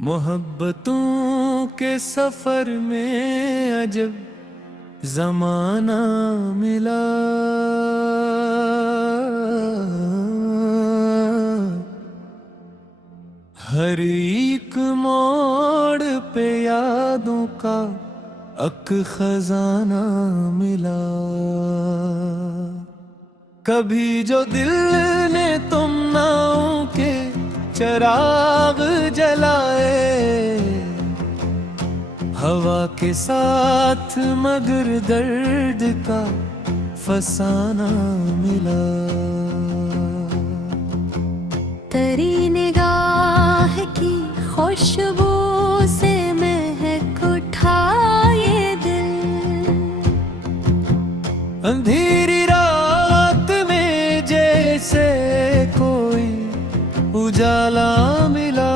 मोहब्बतों के सफर में अजब जमाना मिला। हर एक मोड़ पे यादों का अक खजाना मिला। कभी जो दिल ने तुमनाओं के चराग जलाए, हवा के साथ मगर दर्द का फसाना मिला। तेरी निगाह की खुशबू से महक उठा ये दिल। अंधेरी रात में जैसे कोई उजाला मिला।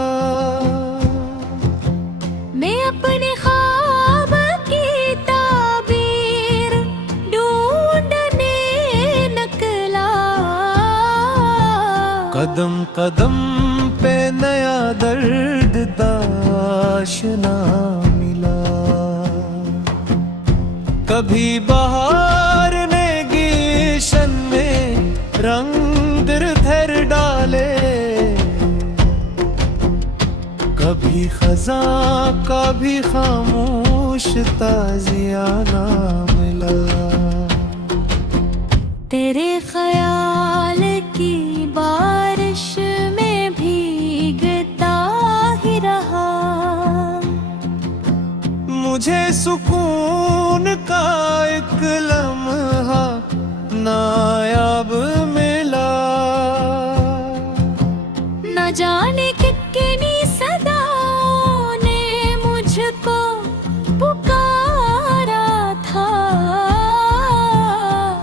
मैं अपने ख्वाब की ताबीर ढूंढने निकला। कदम कदम पे नया दर्द दाशना मिला। कभी बहार ने गिशन में रंग धर डाले, कभी खज़ां का भी खामोश ताज़ियाना मिला। तेरे ख्याल की बारिश में भीगता ही रहा। मुझे सुकून का एक लम्हा नायाब मिला। न जाने कितनी सदाओं ने मुझको पुकारा था,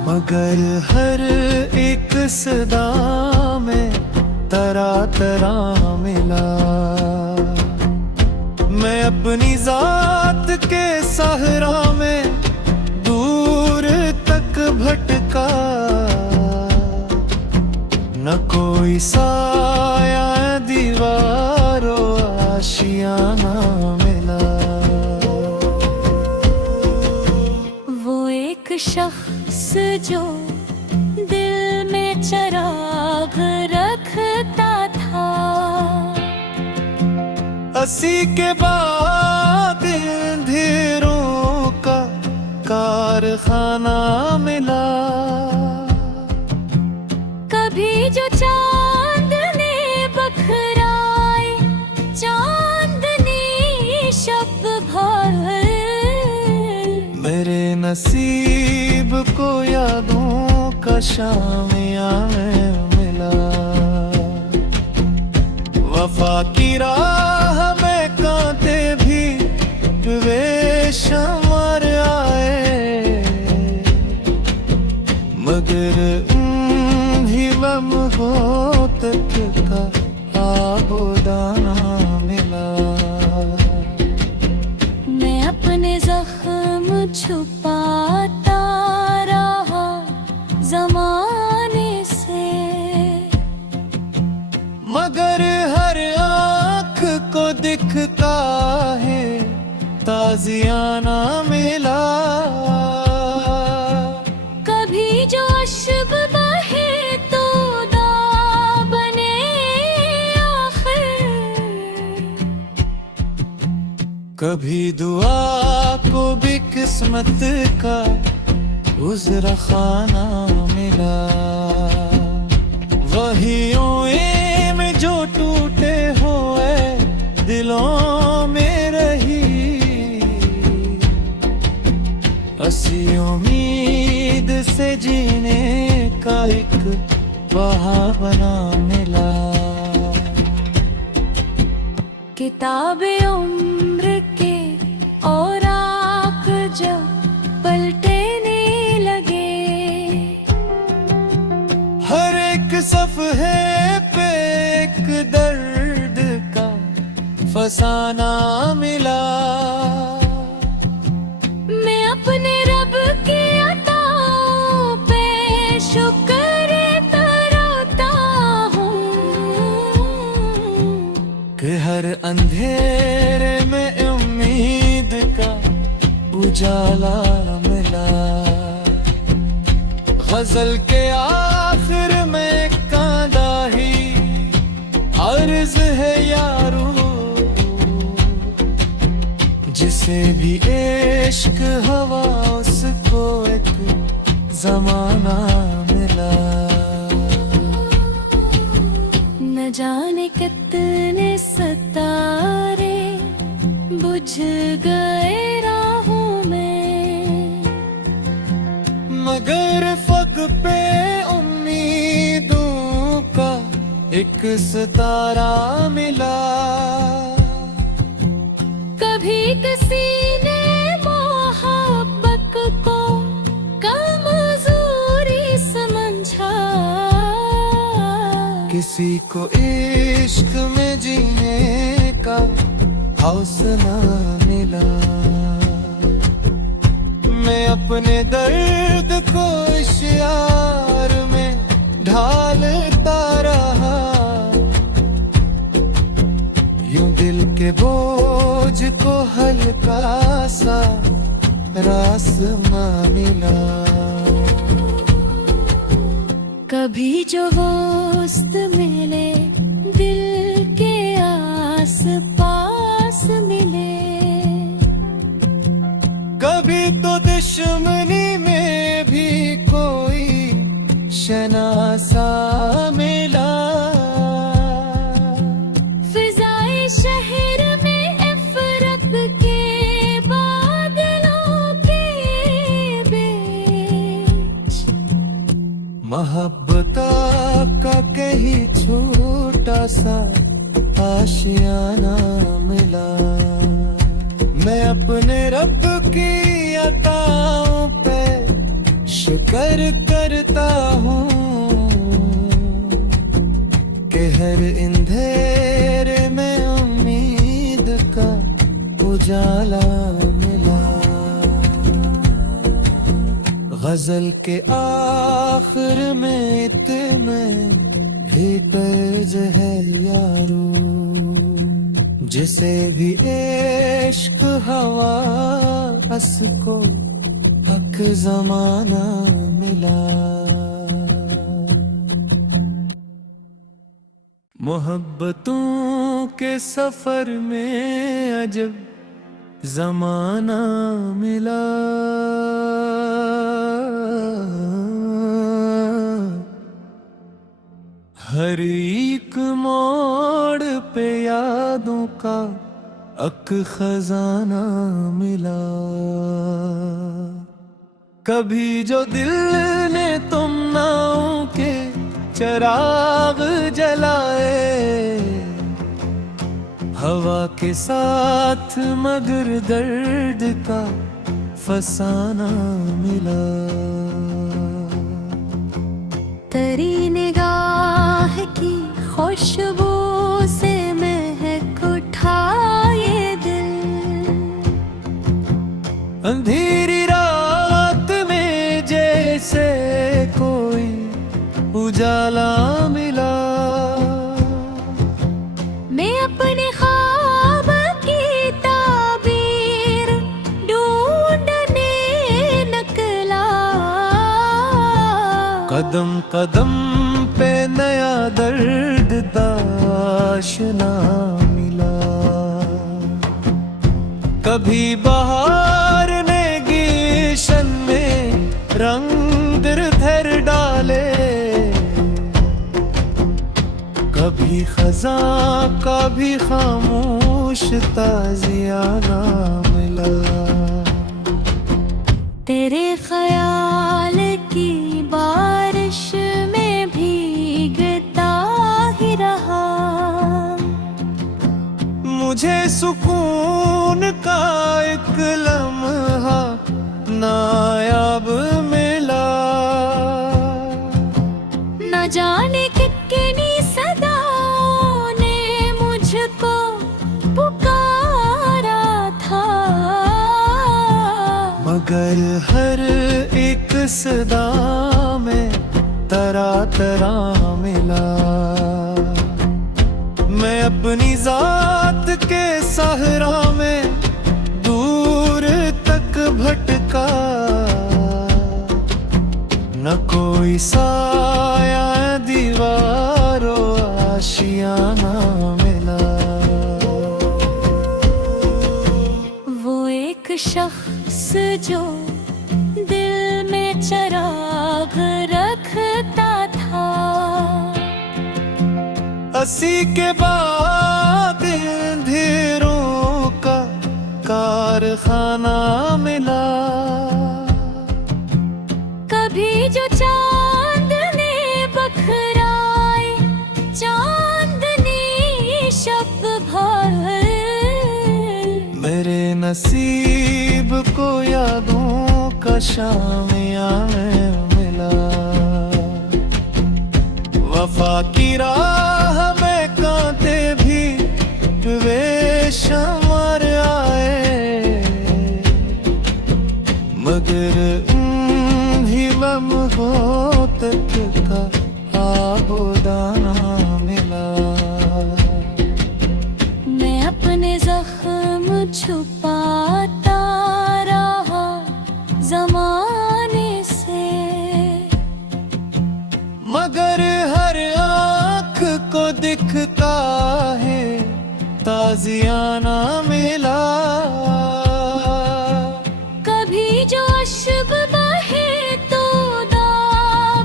मगर हर एक सदा में तरह तरह मिला। मैं अपनी जात के सहरा में दूर तक भटका, न कोई साया दीवारों आशियाना मिला। वो एक शख्स जो दिल में चराग रखता था। अस्सी के बाद अंधेरों का कारखाना मिला। कभी जो चांदनी बखराए चांदनी शब भर, मेरे नसीब को यादों का शामिया में मिला। वफा की राह में कांटे भी बेशुमार आए, मगर उन्हीं लम्हों तक का आबोदाना मिला। मैं अपने जख्म छुपाता रहा जमाने से, मगर हर आँख को दिखता है ताज़ियाना मिला। कभी जो अश्क बहे तो दा बने आखिर, कभी दुआ को भी किस्मत का उज़्र खाना मिला। वहियों में जो टूटे हुए दिलों में रही, असी उम्मीद से जीने का एक बहाना मिला। किताबे उम्र के औराक जब पलटने लगे, हर एक सफ़हे पे एक दर्द का फसाना मिला। मैं अपने रब की अताओं पे शुक्र तराता हूँ। कि हर अंधेरे में उम्मीद का उजाला मिला। गजल के आखिर में कांदा ही अर्ज है यारो, जिसे भी इश्क हवा उसको एक जमाना मिला। न जाने कितने सितारे बुझ गए राहों में, मगर फग पे उम्मीदों का एक सितारा मिला। कभी किसी ने मोहब्बत को कमजोरी समझा, किसी को इश्क में जीने का हौसला मिला। मैं अपने दर्द को इश्यार में ढालता रहा, यूं दिल के बोझ को हल्का सा रास्ता मिला। कभी जो दोस्त मिले दिल के आस पास मिले, कभी तो दुश्मनी में भी कोई शनासा मिला। फिजाए शहर में इफरत के बादलों के बीच, मोहब्बत का कहीं छोटा सा आशियाना मिला। मैं अपने रब की अताओं पे शुक्र करता हूँ कि हर अंधेरे में उम्मीद का उजाला मिला। गजल के आखिर में इतने भी कर्ज है यारो, जिसे भी इश्क हवा रस को हक जमाना मिला। मोहब्बतों के सफर में अजब जमाना मिला। हर एक मोड़ पे यादों का अक खजाना मिला। कभी जो दिल ने तुमनाओं के चिराग जलाए, हवा के साथ मगर दर्द का फसाना मिला। तेरी निगाह की खुशबू से महक उठा ये दिल, अंधेरी रात में जैसे कोई उजाला मिला। मैं अपने ख्वाब की ताबीर ढूंढने निकला, कदम कदम पे नया दर्द दाशना मिला। कभी बहार ने गुलशन में रंग धर डाले, कभी खज़ां का भी खामोश ताज़ियाना मिला। तेरे ख्याल की बारिश में भीगता ही रहा, मुझे सुकून का एक लम्हा नायाब मिला। न जाने कितनी सदाओं ने मुझको पुकारा था, मगर हर एक सदा में तरह तरह मिला। मैं अपनी जात के सहरा में दूर तक भटका, न कोई साया दीवारों आशियाना मिला। वो एक शख्स जो दिल में चिराग रखता था, हंसी के बाद अंधेरों का कारखाना मिला। कभी जो चांदनी बखराए, चांदनी शब भर, मेरे नसीब को यादों का शामिया में मिला। वफा की राह में कांटे भी बेशुमार आए, मगर उन्हीं लम्हों तक का आबोदाना मिला। मैं अपने जख्म छुपाता रहा जमाने से, मगर हर आँख को दिखता है ताजियाना मिला। कभी जो अश्क बहे तो दा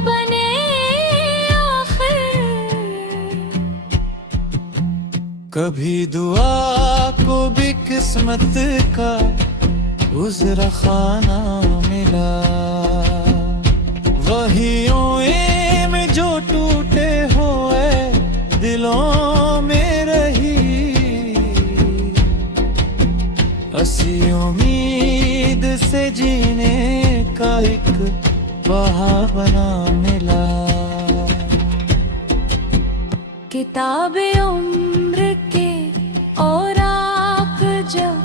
बने आखिर, कभी दुआ को भी किस्मत का उज़्र खाना मिला। वहियों में जो टूटे हुए दिलों में रही, हंसी उम्मीद से जीने का एक बहाना मिला। किताबे उम्र के और आप जब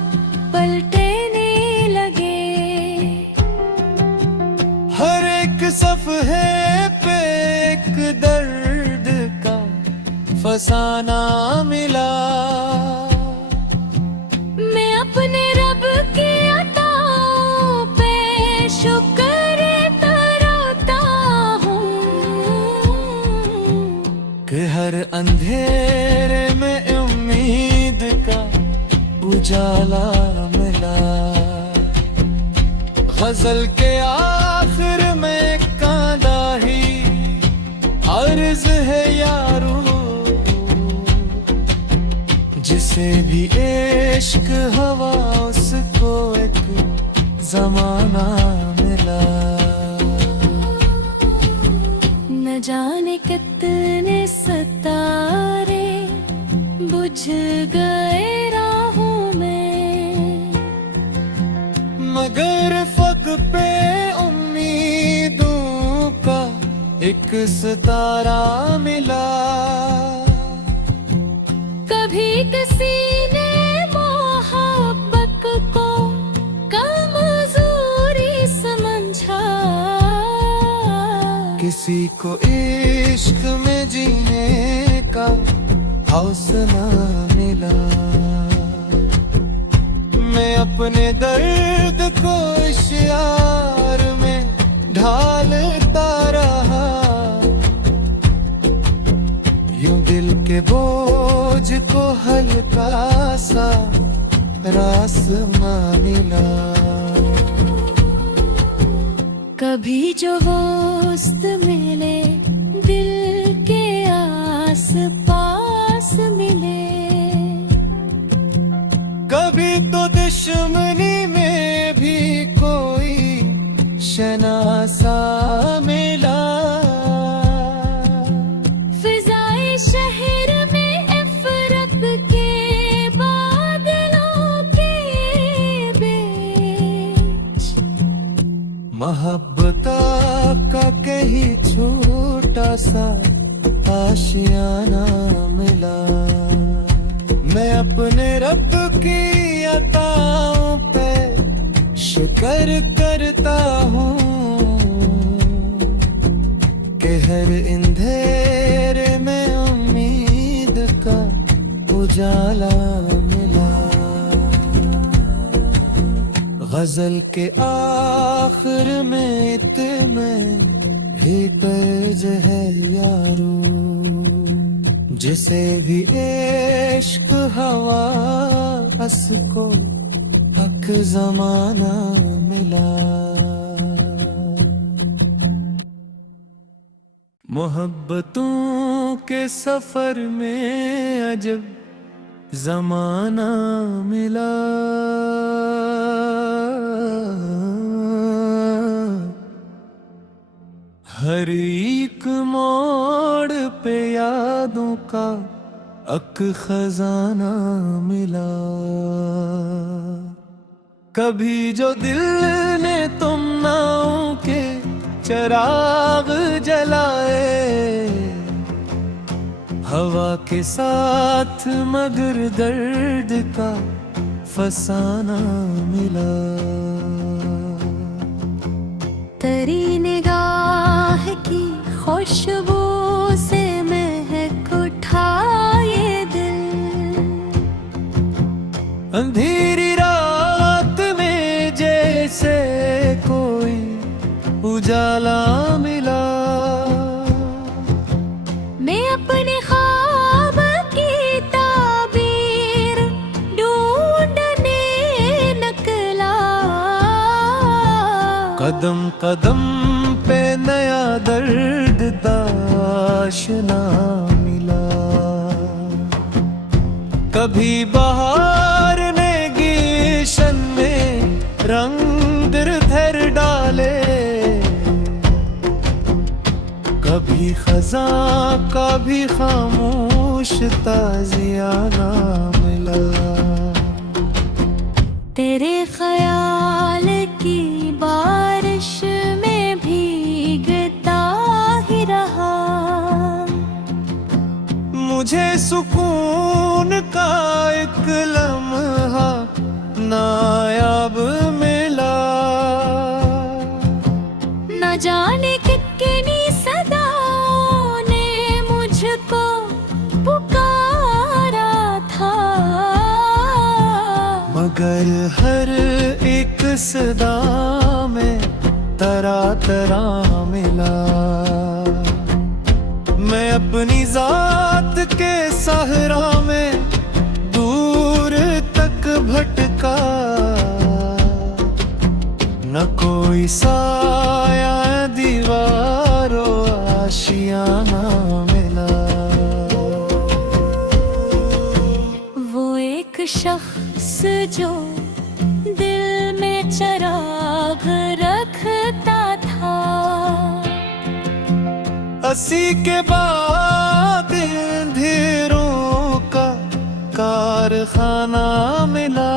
पलटने लगे, हर एक सफ़हे पे एक दर्द का फसाना मिला। मैं अपने रब की अताओं पे शुक्र तराता हूँ कि हर अंधेरे में उम्मीद का उजाला मिला। गजल के आखिर में कांदा ही अर्ज है यारो, जिसे भी इश्क हवा उसको एक जमाना मिला। न जाने कितने सितारे बुझ गए राहों में, मगर फक पे उम्मीदों का एक सितारा मिला। कभी किसी ने मोहब्बत को कमजोरी समझा, किसी को इश्क में जीने का हौसला मिला। मैं अपने दर्द को इश्यार में ढालता रहा, यूं दिल के बोझ को हल्का सा रास्ता मिला। कभी जो दोस्त मिले दिल के आस पास मिले, कभी तो दुश्मनी में भी कोई शनासा मिला। फिजाए शहर में इफरत के बादलों के बीच, मोहब्बत का कहीं छोटा सा आशियाना मिला। मैं अपने रब की अताओं पे शुक्र करता हूँ कि हर अंधेरे में उम्मीद का उजाला मिला। गजल के आखिर में इत्मीनान भी पैज है यारो, जिसे भी इश्क हवा अस को हक जमाना मिला। मोहब्बतों के सफर में अजब जमाना मिला। हर एक मोड़ पे यादों का अक खजाना मिला। कभी जो दिल ने तुमनाओं के चिराग जलाए, हवा के साथ मगर दर्द का फसाना मिला। तेरी निगाह की खुशबू से महक उठा ये दिल, अंधेरी रात में जैसे कोई उजाला मिला। मैं अपने ख्वाब की ताबीर ढूंढने निकला। कदम कदम पे नया दर्द दाशना मिला। कभी बहार ने गुलशन में रंग धर डाले, कभी खज़ां का भी खामोश ताज़ियाना मिला। तेरे ख्याल की बारिश में भीगता ही रहा। मुझे सुकून का एक लम्हा नायाब मिला। न जाने कितनी सदाओं ने मुझको पुकारा था, मगर हर एक सदा में तरह तरह मिला। मैं अपनी जात के सहरा में दूर तक भटका, न कोई साया दीवारों आशियाना मिला। वो एक शख्स जो दिल में चिराग रखता था, अस्सी के बाद अंधेरों का कारखाना मिला।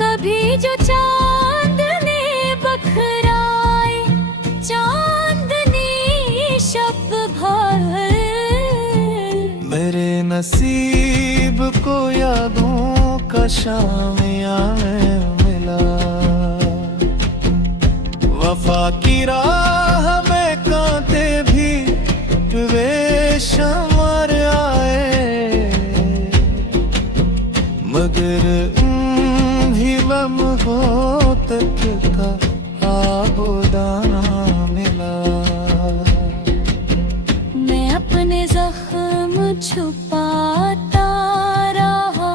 कभी जो चांदनी बखराए चांदनी शब भर, मेरे नसीब को यादों का शामिया मिला। वफा की राह में कांटे भी बेशुमार आए, मगर भी लम्हों तक का आबोदाना मिला। मैं अपने जख्म छुपाता रहा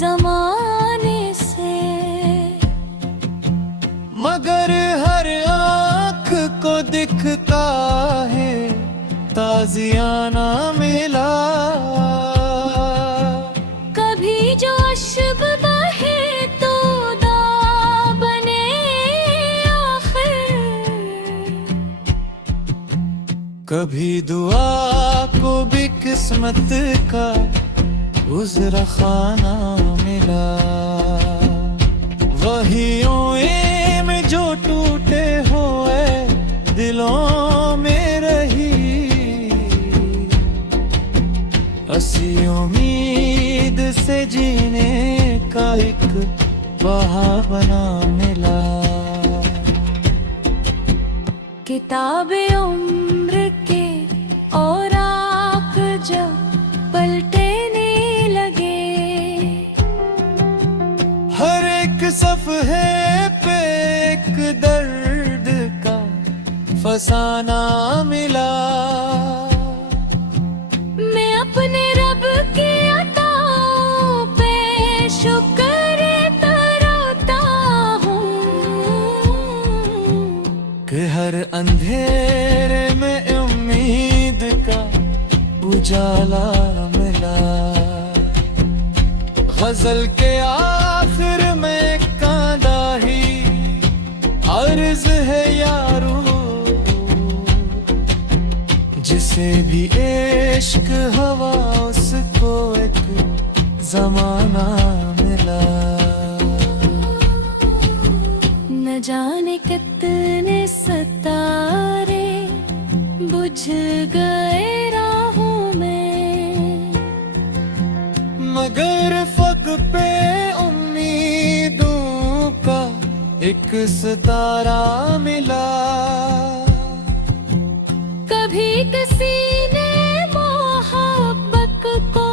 जमाने से, मगर हर आँख को दिखता है ताजियाना मिला। कभी जो अश्क बहे तो दा बने आखिर, कभी दुआ को भी किस्मत का उज़्र खाना मिला। वहियों में जो टूटे हुए दिलों में रही, असी उम्मीद से जीने का एक बहाना मिला। किताबे उम्र के औराक जब पलटने लगे, हर फसाना मिला। मैं अपने रब की अताओं पे शुक्र तराता हूँ कि हर अंधेरे में उम्मीद का उजाला मिला। गजल के आखिर में कांदा ही अर्ज है यारो, जिसे भी इश्क हवा उसको एक जमाना मिला। न जाने कितने सितारे बुझ गए राहों में, मगर फग पे उम्मीदों का एक सितारा मिला। कभी किसी ने मोहब्बत को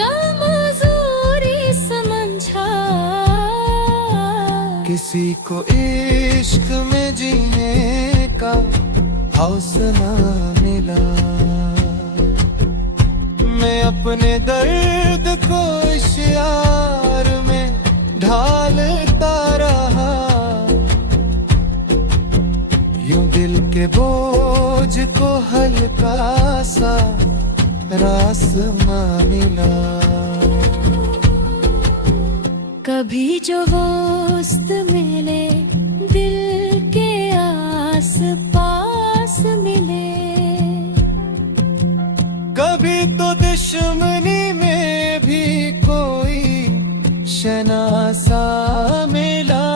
कमजोरी समझा, किसी को इश्क में जीने का हौसला मिला। मैं अपने दर्द को इश्यार में ढालता रहा, यूं दिल के बोझ को हल्का सा रास्ता मिला। कभी जो दोस्त मिले दिल के आस पास मिले, कभी तो दुश्मनी में भी कोई शनासा मिला।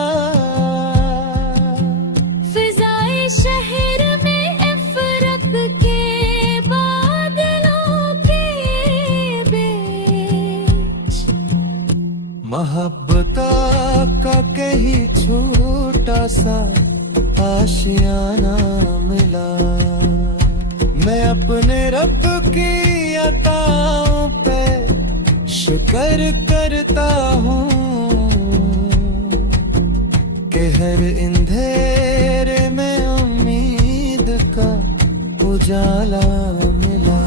फिजाए शहर में इफरत के बादलों के बीच, मोहब्बता का कहीं छोटा सा आशियाना मिला। मैं अपने रब की अताओं पे शुक्र करता हूँ कि हर अंधेरे में उम्मीद का उजाला मिला।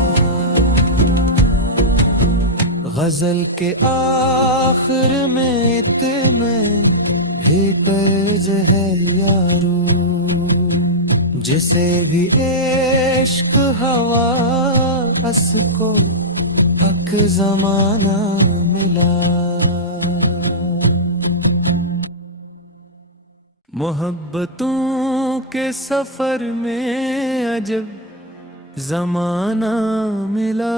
गजल के आखिर में इतने भी कर्ज है यारो, जिसे भी इश्क हवा उसको हक जमाना मिला। मोहब्बतों के सफर में अजब जमाना मिला।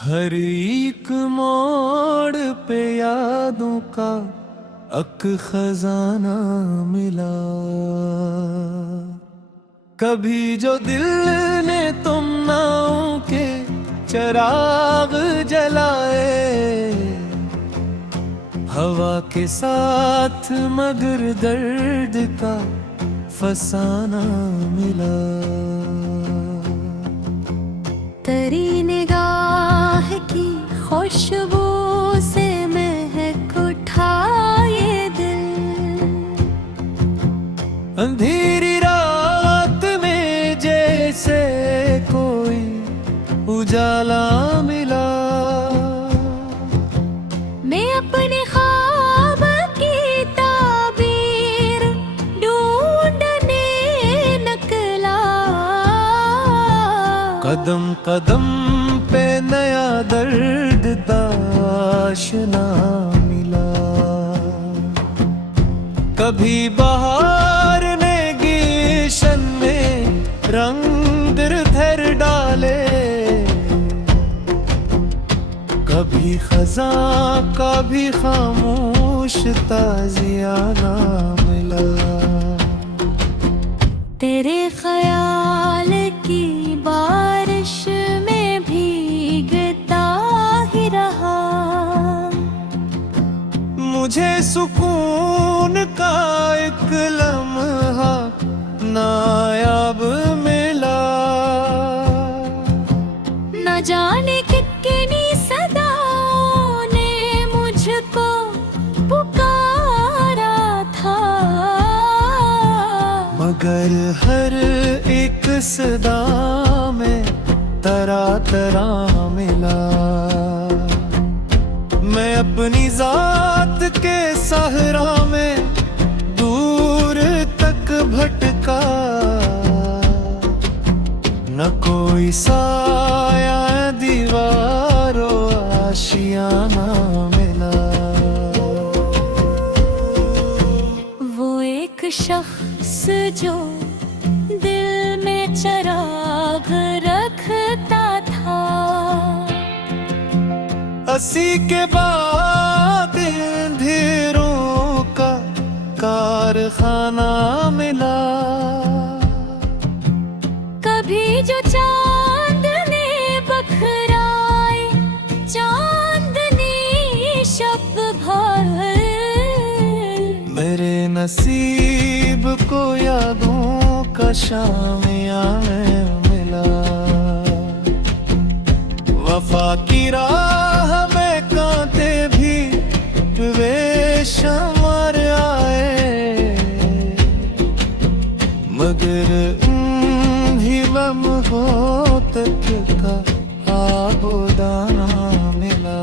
हर एक मोड़ पे यादों का अक खजाना मिला। कभी जो दिल ने तुमनाओं के चिराग जलाए, हवा के साथ मगर दर्द का फसाना मिला। तेरी निगाह की खुशबू से महक उठा ये दिल, अंधेरी रात में जैसे कोई उजाला मिला। मैं अपने ख्वाब की ताबीर ढूंढने निकला, कदम कदम पे नया दर्द दाशना मिला। कभी बहार ने गिशन में रंग धर डाले, कभी खजां का भी खामोश ताजियाना मिला। तेरे ख्याल की बारिश में भीगता ही रहा, मुझे सुकून का एक लम्हा नायाब मिला। न जाने कितनी सदाओं ने मुझको मगर हर एक सदा में तरह तरह मिला। मैं अपनी जात के सहरा में दूर तक भटका, न कोई साया दीवारों आशियाना मिला। वो एक शख्स जो दिल में चिराग रखता था, हंसी के बाद अंधेरों का कारखाना मिला। कभी जो चांदनी बखराए चांदनी शब भर, मेरे नसीब को यादों का शामिया में मिला। वफा की राह में कांटे भी बेशुमार आए, मगर ही लम्हों तक का आबोदाना मिला।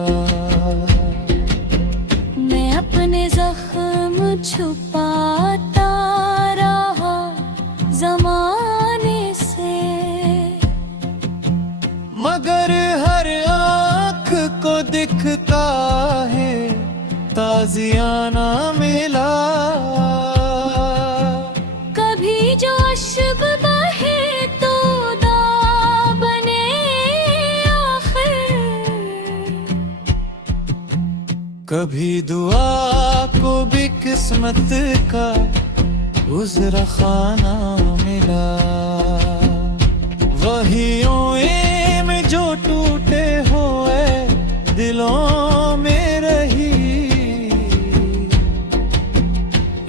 मैं अपने जख्म छुपाता रहा जमाने से, मगर हर आँख को दिखता है ताजियाना मिला। कभी जो अशब बहे तो दा बने आखिर, कभी दुआ को भी किस्मत का उज़्र खाना मिला। वहियों में जो टूटे हुए दिलों में रही,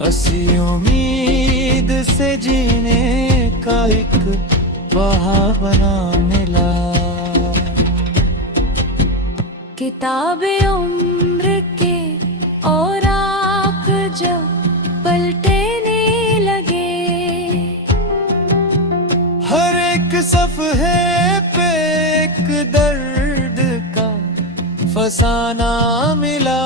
असी उम्मीद से जीने का एक बहाना मिला। किताबे उम्र के औराक जब पलटने लगे, हर एक सफ़हे पे एक दर्द का फसाना मिला।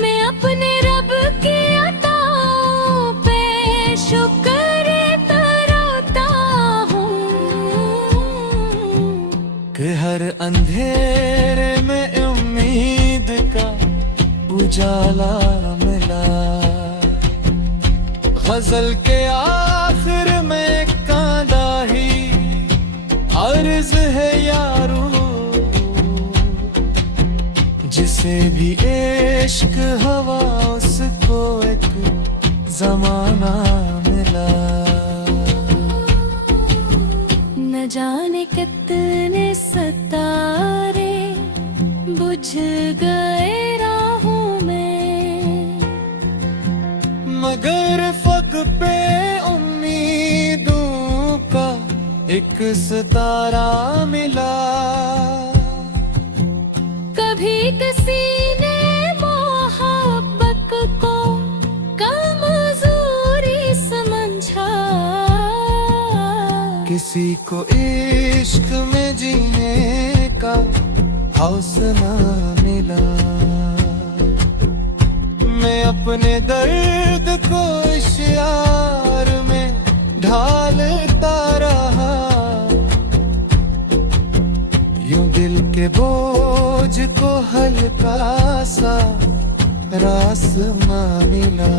मैं अपने रब की अताओं पे शुक्र तराता हूँ कि हर अंधेरे में उम्मीद का उजाला मिला। गजल के आखिर में कांदा ही अर्ज है यारो, जिसे भी इश्क हवा उसको एक जमाना मिला। न जाने कितने सितारे बुझ गए राहों में, मगर फक पे उम्मीदों का एक सितारा मिला। कभी किसी ने मोहब्बत को कमजोरी समझा, किसी को इश्क में जीने का हौसला मिला। मैं अपने दर्द को इश्यार में ढालता रहा, यूं दिल के बोझ को हल्का सा रास्ता मिला।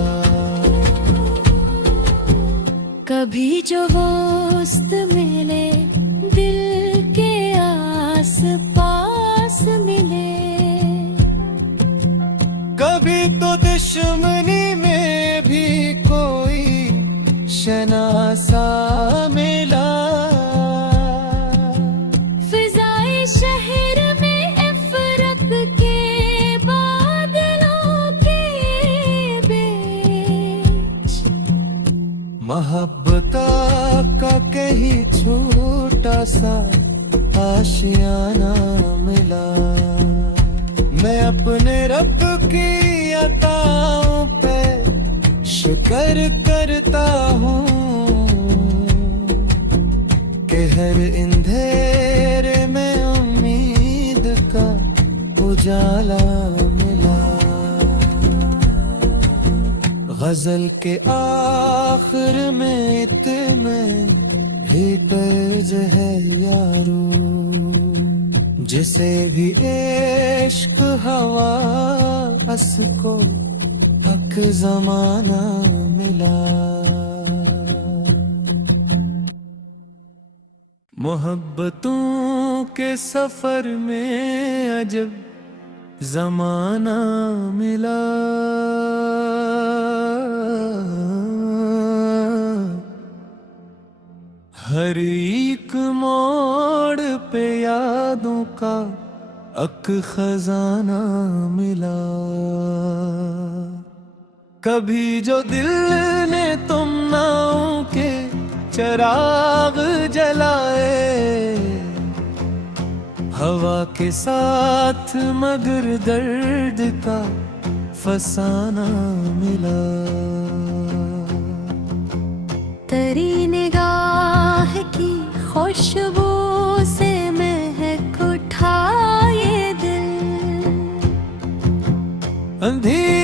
कभी जो दोस्त मिले दिल के आस पास मिले, कभी तो दुश्मनी में भी कोई शनासा मिला। फिजाए शहर में इफरत के बादलों के बीच, मोहब्बता का कहीं छोटा सा आशियाना मिला। मैं अपने रब की अताओं पे शुक्र कर कहता हूँ कि हर अंधेरे में उम्मीद का उजाला मिला। गजल के आखिर में इतने ही तर्ज है यारो, जिसे भी इश्क हवास को हक जमाना मिला। मोहब्बतों के सफर में अजब जमाना मिला। हर एक मोड़ पे यादों का अक खजाना मिला। कभी जो दिल ने तुमनाओं के चिराग जलाए, हवा के साथ मगर दर्द का फसाना मिला। तेरी निगाह की खुशबू से महक उठा ये दिल। अंधी